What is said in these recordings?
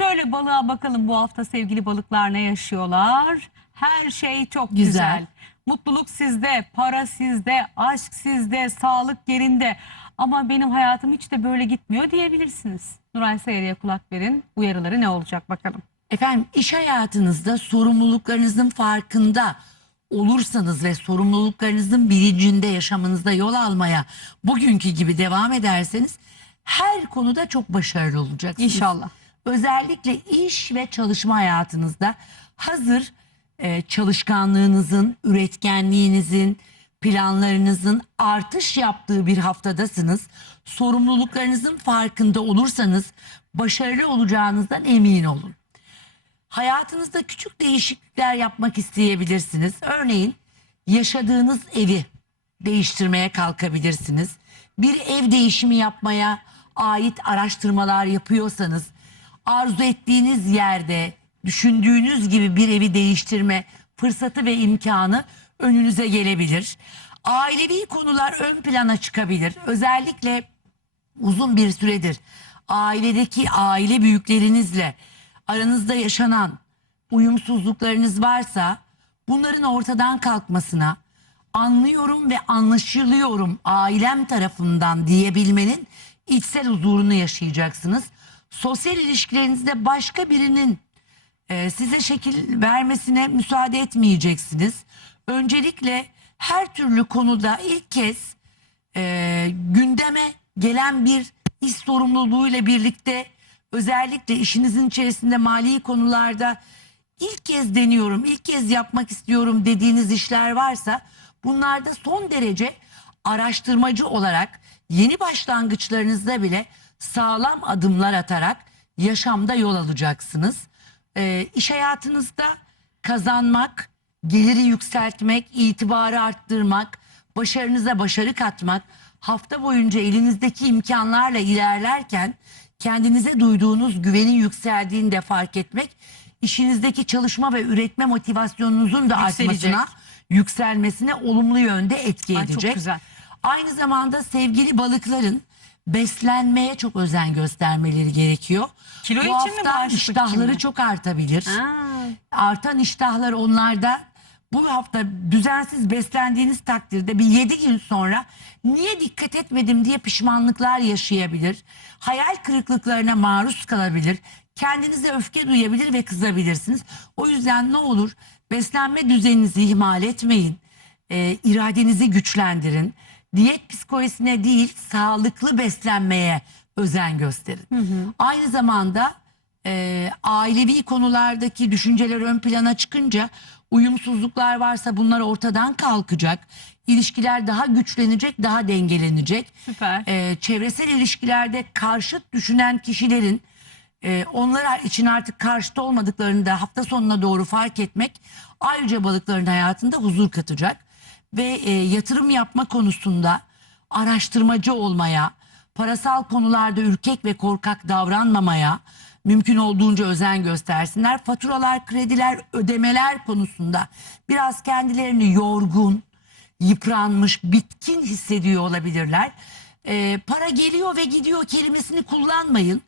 Şöyle balığa bakalım bu hafta sevgili balıklar ne yaşıyorlar. Her şey çok güzel. Güzel. Mutluluk sizde, para sizde, aşk sizde, sağlık yerinde. Ama benim hayatım hiç de böyle gitmiyor diyebilirsiniz. Nuray Sayarı'ya kulak verin. Uyarıları ne olacak bakalım. Efendim iş hayatınızda sorumluluklarınızın farkında olursanız ve sorumluluklarınızın bilincinde yaşamınızda yol almaya bugünkü gibi devam ederseniz her konuda çok başarılı olacaksınız. İnşallah. Özellikle iş ve çalışma hayatınızda hazır e, çalışkanlığınızın, üretkenliğinizin, planlarınızın artış yaptığı bir haftadasınız. Sorumluluklarınızın farkında olursanız başarılı olacağınızdan emin olun. Hayatınızda küçük değişiklikler yapmak isteyebilirsiniz. Örneğin yaşadığınız evi değiştirmeye kalkabilirsiniz. Bir ev değişimi yapmaya ait araştırmalar yapıyorsanız arzu ettiğiniz yerde düşündüğünüz gibi bir evi değiştirme fırsatı ve imkanı önünüze gelebilir. Ailevi konular ön plana çıkabilir. Özellikle uzun bir süredir ailedeki aile büyüklerinizle aranızda yaşanan uyumsuzluklarınız varsa bunların ortadan kalkmasına anlıyorum ve anlaşılıyorum ailem tarafından diyebilmenin içsel huzurunu yaşayacaksınız. Sosyal ilişkilerinizde başka birinin e, size şekil vermesine müsaade etmeyeceksiniz. Öncelikle her türlü konuda ilk kez e, gündeme gelen bir iş sorumluluğuyla birlikte özellikle işinizin içerisinde mali konularda ilk kez deniyorum, ilk kez yapmak istiyorum dediğiniz işler varsa bunlarda son derece araştırmacı olarak yeni başlangıçlarınızda bile sağlam adımlar atarak yaşamda yol alacaksınız. Ee, iş hayatınızda kazanmak, geliri yükseltmek, itibarı arttırmak, başarınıza başarı katmak, hafta boyunca elinizdeki imkanlarla ilerlerken kendinize duyduğunuz güvenin yükseldiğini de fark etmek, işinizdeki çalışma ve üretme motivasyonunuzun da Yükselecek. artmasına, yükselmesine olumlu yönde etki Ay, çok edecek. güzel. Aynı zamanda sevgili balıkların beslenmeye çok özen göstermeleri gerekiyor. Kilo Bu için mi, hafta bağışıklık için iştahları mi? çok artabilir. Artan iştahlar onlarda bu hafta düzensiz beslendiğiniz takdirde bir 7 gün sonra niye dikkat etmedim diye pişmanlıklar yaşayabilir. Hayal kırıklıklarına maruz kalabilir. Kendinize öfke duyabilir ve kızabilirsiniz. O yüzden ne olur beslenme düzeninizi ihmal etmeyin. Ee, iradenizi güçlendirin. Diyet psikolojisine değil sağlıklı beslenmeye özen gösterin. Aynı zamanda e, ailevi konulardaki düşünceler ön plana çıkınca uyumsuzluklar varsa bunlar ortadan kalkacak. İlişkiler daha güçlenecek, daha dengelenecek. Süper. E, çevresel ilişkilerde karşıt düşünen kişilerin e, onlar için artık karşıt olmadıklarını da hafta sonuna doğru fark etmek ayrıca balıkların hayatında huzur katacak. Ve e, yatırım yapma konusunda araştırmacı olmaya, parasal konularda ürkek ve korkak davranmamaya mümkün olduğunca özen göstersinler. Faturalar, krediler, ödemeler konusunda biraz kendilerini yorgun, yıpranmış, bitkin hissediyor olabilirler. Ee, para geliyor ve gidiyor kelimesini kullanmayın.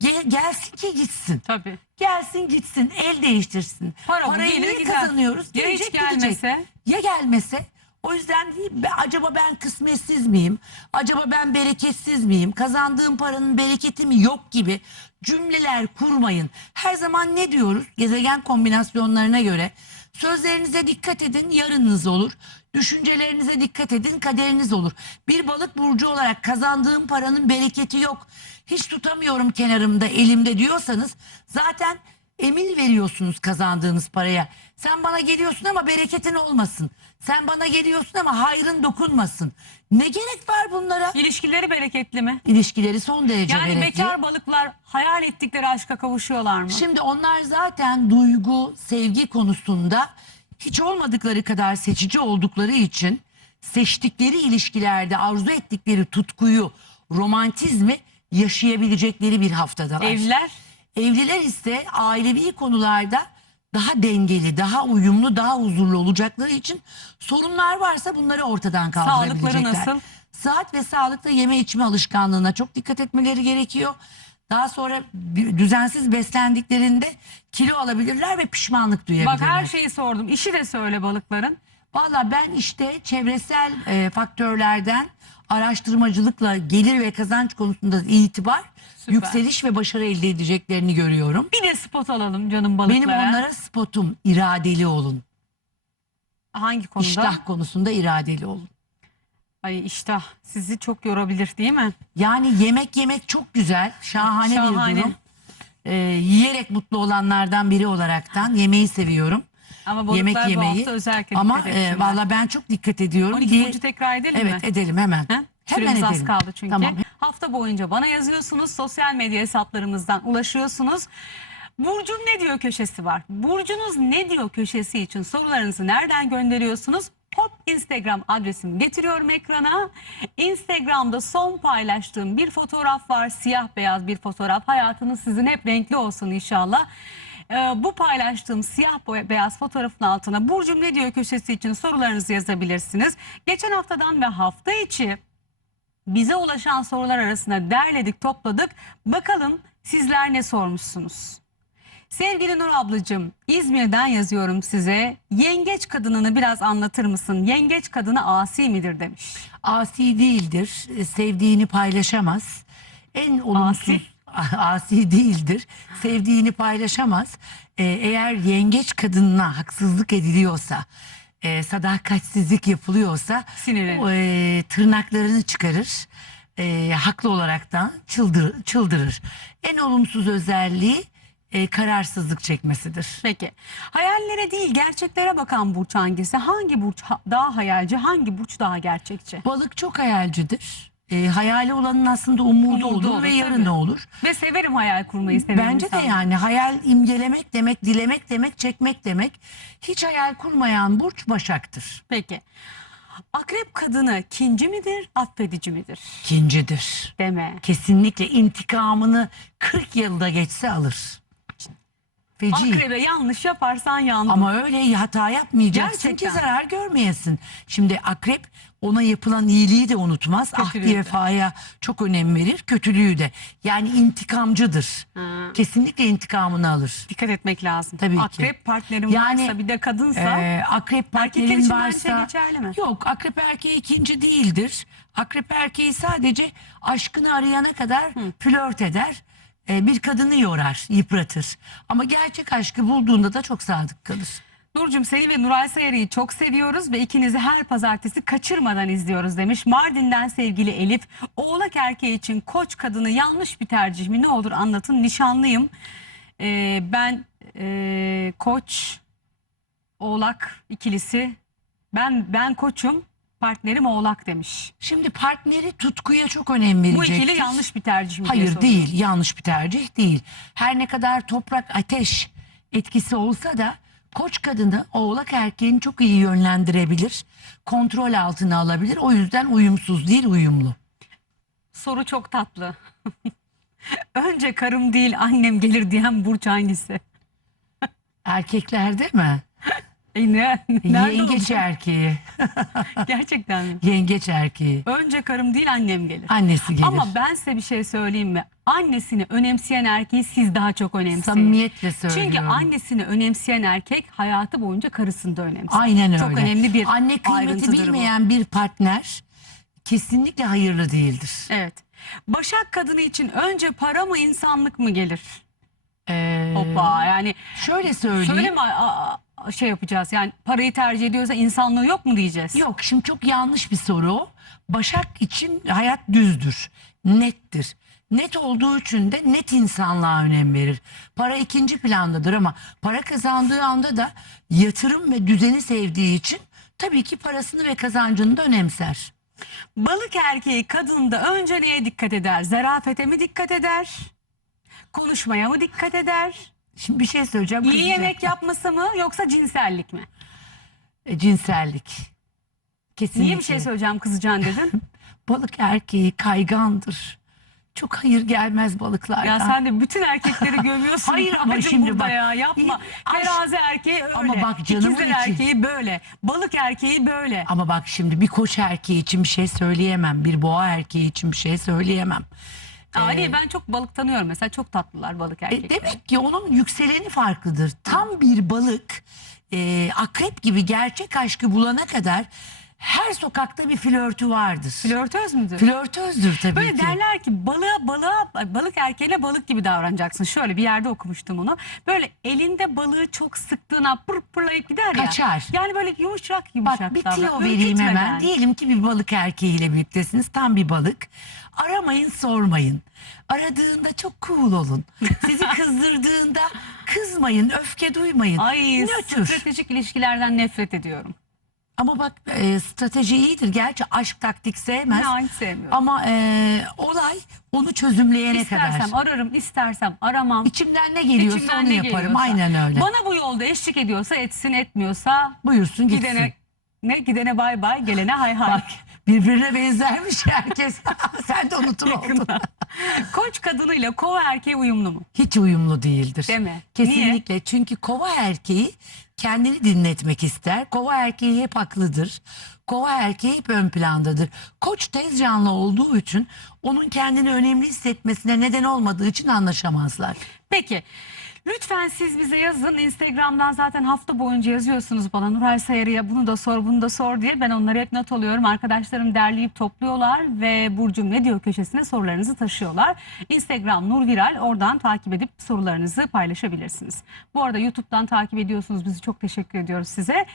Gel, gelsin ki gitsin. Tabii. Gelsin gitsin, el değiştirsin. Para bu, Parayı gelir niye gider. kazanıyoruz? Ya hiç Gelecek, gelmese? gidecek. Ya gelmese? O yüzden değil, be- acaba ben kısmetsiz miyim? Acaba ben bereketsiz miyim? Kazandığım paranın bereketi mi yok gibi cümleler kurmayın. Her zaman ne diyoruz? Gezegen kombinasyonlarına göre sözlerinize dikkat edin, yarınınız olur. Düşüncelerinize dikkat edin, kaderiniz olur. Bir balık burcu olarak kazandığım paranın bereketi yok. Hiç tutamıyorum kenarımda, elimde diyorsanız zaten emir veriyorsunuz kazandığınız paraya. Sen bana geliyorsun ama bereketin olmasın. Sen bana geliyorsun ama hayrın dokunmasın. Ne gerek var bunlara? İlişkileri bereketli mi? İlişkileri son derece Yani berekli. bekar balıklar hayal ettikleri aşka kavuşuyorlar mı? Şimdi onlar zaten duygu, sevgi konusunda hiç olmadıkları kadar seçici oldukları için seçtikleri ilişkilerde arzu ettikleri tutkuyu, romantizmi yaşayabilecekleri bir haftadalar. Evliler Evliler ise ailevi konularda daha dengeli, daha uyumlu, daha huzurlu olacakları için sorunlar varsa bunları ortadan kaldırabilecekler. Sağlıkları nasıl? Saat ve sağlıkta yeme içme alışkanlığına çok dikkat etmeleri gerekiyor. Daha sonra düzensiz beslendiklerinde kilo alabilirler ve pişmanlık duyabilirler. Bak her şeyi sordum. İşi de söyle balıkların. Valla ben işte çevresel e, faktörlerden araştırmacılıkla gelir ve kazanç konusunda itibar, Süper. yükseliş ve başarı elde edeceklerini görüyorum. Bir de spot alalım canım balıklara. Benim onlara spotum iradeli olun. Hangi konuda? İştah konusunda iradeli olun. Ay iştah sizi çok yorabilir değil mi? Yani yemek yemek çok güzel, şahane, Şahane. bir durum. Ee, yiyerek mutlu olanlardan biri olaraktan yemeği seviyorum. Ama yemek bu yemeyi. hafta özellikle Ama dikkat e, etsinler. valla ben çok dikkat ediyorum. 12 Diye- tekrar edelim mi? Evet edelim hemen. Ha? Hemen Süremiz az edelim. kaldı çünkü. Tamam. Hafta boyunca bana yazıyorsunuz. Sosyal medya hesaplarımızdan ulaşıyorsunuz. Burcum ne diyor köşesi var. Burcunuz ne diyor köşesi için sorularınızı nereden gönderiyorsunuz? Hop Instagram adresimi getiriyorum ekrana. Instagram'da son paylaştığım bir fotoğraf var. Siyah beyaz bir fotoğraf. Hayatınız sizin hep renkli olsun inşallah. Ee, bu paylaştığım siyah beyaz fotoğrafın altına Burcum ne diyor köşesi için sorularınızı yazabilirsiniz. Geçen haftadan ve hafta içi bize ulaşan sorular arasında derledik, topladık. Bakalım sizler ne sormuşsunuz? Sevgili Nur ablacığım, İzmir'den yazıyorum size. Yengeç kadınını biraz anlatır mısın? Yengeç kadını asi midir demiş. Asi değildir. e, Sevdiğini paylaşamaz. En olumsuz Asi? asi değildir. Sevdiğini paylaşamaz. E, eğer yengeç kadınına haksızlık ediliyorsa, e, sadakatsizlik yapılıyorsa Sinirlenir. o, e, tırnaklarını çıkarır. E, haklı olaraktan çıldır, çıldırır. En olumsuz özelliği e, kararsızlık çekmesidir. Peki. Hayallere değil gerçeklere bakan burç hangisi? Hangi burç ha- daha hayalci, hangi burç daha gerçekçi? Balık çok hayalcidir. E, hayali olanın aslında umudu, Umudu olur, olur, ve tabii. yarını olur. Ve severim hayal kurmayı severim. Bence de yani hayal imgelemek demek, dilemek demek, çekmek demek. Hiç hayal kurmayan burç Başak'tır. Peki. Akrep kadını kinci midir, affedici midir? İkincidir. Deme. Kesinlikle intikamını 40 yılda geçse alır. Feci. Akrebe yanlış yaparsan yandın. Ama öyle hata yapmayacaksın Gerçekten. ki zarar görmeyesin. Şimdi akrep ona yapılan iyiliği de unutmaz. Kötülüğü Ahdi de. vefaya çok önem verir. Kötülüğü de. Yani intikamcıdır. Ha. Kesinlikle intikamını alır. Dikkat etmek lazım. Tabii ki. Akrep partnerim Yani, varsa bir de kadınsa Ee, akrep partnerin varsa geçerli mi? yok akrep erkeği ikinci değildir. Akrep erkeği sadece aşkını arayana kadar flört eder. Ee, bir kadını yorar, yıpratır. Ama gerçek aşkı bulduğunda da çok sadık kalır. Nurcum seni ve Nuray Sayarı'yı çok seviyoruz ve ikinizi her pazartesi kaçırmadan izliyoruz demiş. Mardin'den sevgili Elif. Oğlak erkeği için koç kadını yanlış bir tercih mi? Ne olur anlatın. Nişanlıyım. Ee, ben ee, koç oğlak ikilisi. Ben ben koçum. Partnerim oğlak demiş. Şimdi partneri tutkuya çok önem verecektir. Bu ikili yanlış bir tercih mi? diye Hayır soruyorum. değil, yanlış bir tercih değil. Her ne kadar toprak ateş etkisi olsa da koç kadını oğlak erkeğini çok iyi yönlendirebilir. Kontrol altına alabilir. O yüzden uyumsuz değil, uyumlu. Soru çok tatlı. Önce karım değil annem gelir diyen burç hangisi? Erkeklerde mi? E ne, nerede Yengeç olacak? erkeği. Gerçekten mi? Yengeç erkeği. Önce karım değil annem gelir. Annesi gelir. Ama ben size bir şey söyleyeyim mi? Annesini önemseyen erkeği siz daha çok önemseyin. Samimiyetle söylüyorum. Çünkü annesini önemseyen erkek hayatı boyunca karısını da önemser. Aynen öyle. Çok önemli bir Anne kıymeti ayrıntıdır bu. bilmeyen bir partner kesinlikle hayırlı değildir. Evet. Başak kadını için önce para mı insanlık mı gelir? Ee, Hoppa yani Şöyle söyleyeyim. a- şey yapacağız yani parayı tercih ediyorsa insanlığı yok mu diyeceğiz? Yok şimdi çok yanlış bir soru o. Başak için hayat düzdür, nettir. Net olduğu için de net insanlığa önem verir. Para ikinci plandadır ama para kazandığı anda da yatırım ve düzeni sevdiği için tabii ki parasını ve kazancını da önemser. Balık erkeği kadında önce neye dikkat eder? Zarafete mi dikkat eder? Konuşmaya mı dikkat eder? Şimdi bir şey söyleyeceğim. İyi kızacak. yemek yapması mı yoksa cinsellik mi? E, cinsellik. Kesinlikle. Niye bir şey söyleyeceğim kızacaksın dedin? Balık erkeği kaygandır. Çok hayır gelmez balıklardan. ya sen de bütün erkekleri gömüyorsun. Hayır ama şimdi burada bak. ya yapma. Terazi erkeği öyle. Ama bak canımın İkizler içi. erkeği böyle. Balık erkeği böyle. Ama bak şimdi bir koç erkeği için bir şey söyleyemem. Bir boğa erkeği için bir şey söyleyemem. Ali Ee, ben çok balık tanıyorum mesela çok tatlılar balık E, erkekler. demek ki onun yükseleni farklıdır. Tam bir balık e, akrep gibi gerçek aşkı bulana kadar her sokakta bir flörtü vardır. Flörtöz müdür? Flörtözdür tabii Böyle ki. derler ki balığa balığa balık erkeğine balık gibi davranacaksın. Şöyle bir yerde okumuştum onu. Böyle elinde balığı çok sıktığına pır pırlayıp gider ya. Kaçar. Yani böyle yumuşak yumuşak Bak bir davran. tiyo vereyim Ürkütmeden. hemen. Diyelim ki bir balık erkeğiyle birliktesiniz. Tam bir balık. Aramayın sormayın. Aradığında çok cool olun. Sizi kızdırdığında kızmayın, öfke duymayın. Ay Nötr. stratejik ilişkilerden nefret ediyorum. Ama bak e, strateji iyidir. Gerçi aşk taktik sevmez. Ben hiç sevmiyorum. Ama e, olay onu çözümleyene İstersem kadar. ararım, istersem aramam. İçimden ne geliyorsa İçimden onu ne yaparım. geliyorsa. Aynen öyle. Bana bu yolda eşlik ediyorsa etsin, etmiyorsa Buyursun gitsin. gidene ne gidene bay bay, gelene hay hay. Bak birbirine benzermiş herkes. Sen de unutur oldun. Koç kadınıyla kova erkeği uyumlu mu? Hiç uyumlu değildir. Değil mi? Kesinlikle. Çünkü kova erkeği kendini dinletmek ister. Kova erkeği hep haklıdır. Kova erkeği hep ön plandadır. Koç tez canlı olduğu için onun kendini önemli hissetmesine neden olmadığı için anlaşamazlar. Peki. Lütfen siz bize yazın. Instagram'dan zaten hafta boyunca yazıyorsunuz bana Nuray Sayarı'ya bunu da sor bunu da sor diye. Ben onları hep not alıyorum. Arkadaşlarım derleyip topluyorlar ve Burcum ne diyor köşesine sorularınızı taşıyorlar. Instagram Nur Viral oradan takip edip sorularınızı paylaşabilirsiniz. Bu arada YouTube'dan takip ediyorsunuz. Bizi çok teşekkür ediyoruz size.